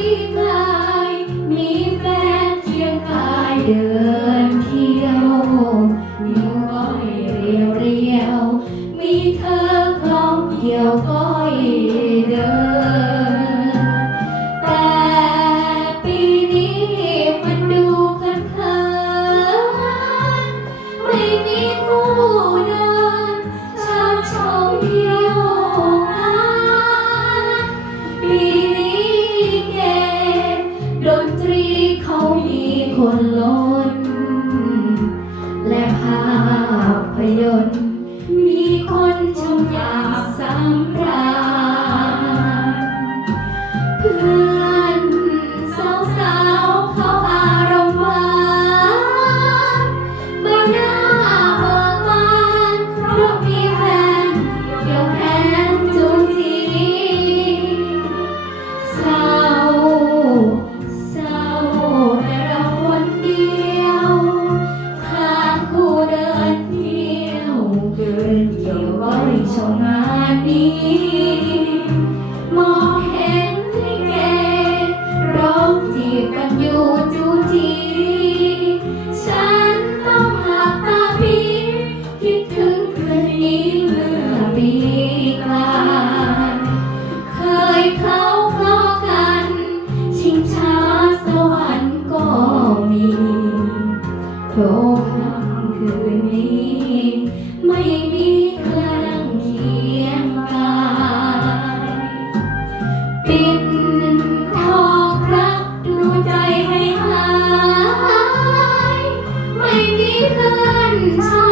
ลี่มีแฟนเคียงกายเดินเที่ยวนิ้วก้อยเรียวเรียว มีเธอคล้องเกี่ยวก้อเดิน แต่ปีนี้มันดูคันคันไม่มีคู่เดินชามชมเยนต์ มีคนชมอยากสำรา เกินเกี่ยวก้อยชมงานนี้ มองเห็นลิเกร้องจีบกันอยู่จูจี ฉันต้องหลับตาปีคิดถึงคืนนี้เมื่อปีกลายเคยเขาคลอกัน ชิงช้าสวรรค์ก็มีโปรค่ำ คืนนี้ ไม่มีเธอนั่งเคียงกายปิดทองรักดูใจให้หาย ไม่มีเพื่อนชาย